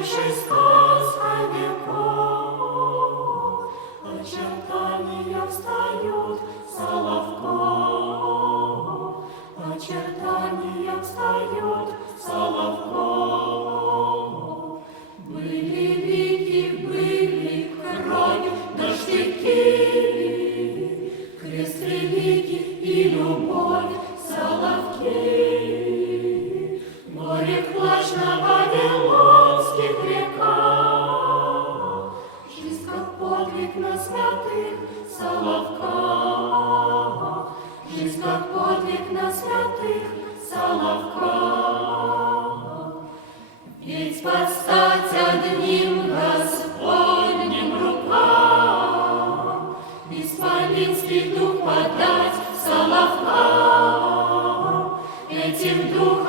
устаревшей сказкой веков, очертания встают Соловков, очертания встают Соловков. Были веки, были кровь, дождики, крест религии и любовь, Соловки. Море плач на вавилонских реках, жизнь как подвиг на святых Соловках, жизнь как подвиг на святых Соловках. Ведь подстать одним Господним рукам, исполинский дух подать Соловкам, этим духом